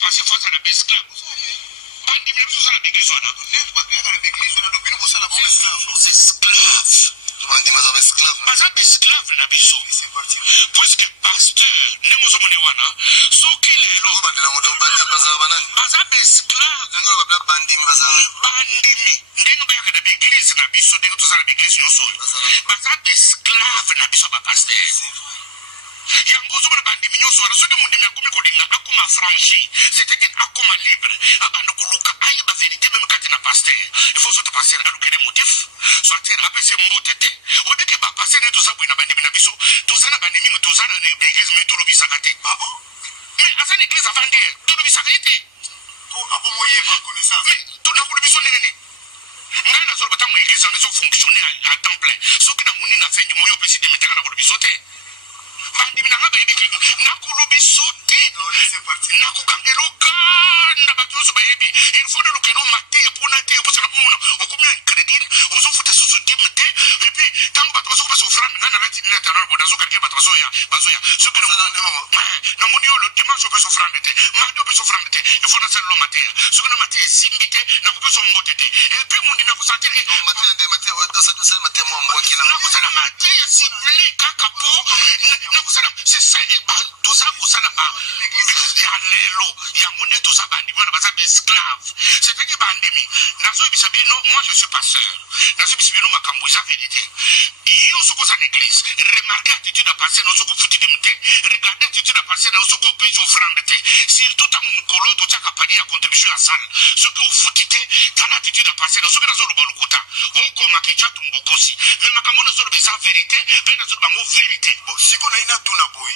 passer face à la esclave. Bandi mais ça la église wana. Net ba pega na église wana do bino bosala ba esclave. Nos esclaves. Bandi mazaba esclave. Baza esclave na biso. C'est parti. Puisque pasteur nemo somone wana soki lelo bandi la moto bandi bazaba nani. Baza esclave. Ngo ba bandi bazaba. Bandimi ndingo ba ka na église na biso ndingo to sala église yoso. Baza esclave na biso ba pasteur. Yango zo na bandi minyoso wana soki mundi yakumi kodinga akoma franchi c'est-à-dire akoma libre abando kuluka ayi ba vérité même kati na pasteur il faut so te passer na lukele motif so atera apese mbotete odike ba passer ne to sabu na bandi na biso to sala bandi mingi to sala na église mais to lobisa kate ah bon mais asa ni église avande to lobisa kate to abomoye ba connaissance to na kulubiso nene ngana na so batango église na so fonctionner à temps plein so ki na muni na fendi moyo pesidi metaka na kulubiso te bandi mina ngaba yebiki nakulubi sote nakukangeloka na batuzo bayebi il faut de lokeno maté pona te pour ça mona okomia crédit ozo futa susu dimte et puis tango bato baso baso frame ngana lati ni atana boda zo kerke bato baso ya so que na monio le dimanche baso frame te mado baso frame te il faut na salo maté so que na maté simbite na ko baso mbotete et puis mundi na kusantir maté da sa dose maté mo mbokila na kusala maté sible kakapo c'est ça tout ça pour ça là-bas lelo ya monde tout ça bandi bana basa esclave c'est que bandimi nazo bisabino moi je suis pasteur nazo bisabino makambo sa vérité iyo soko sa l'église remarquez attitude à passer no soko futi dimte regardez attitude à passer no soko pecho offrande te surtout tant mukolo to chaka padi ya contribution à salle soko futite tana attitude à passer no soko nazo lo balukuta oko makichatu mbokosi mais makambo nazo lo bisa vérité ben nazo lo bango vérité bon siko na ina tuna boy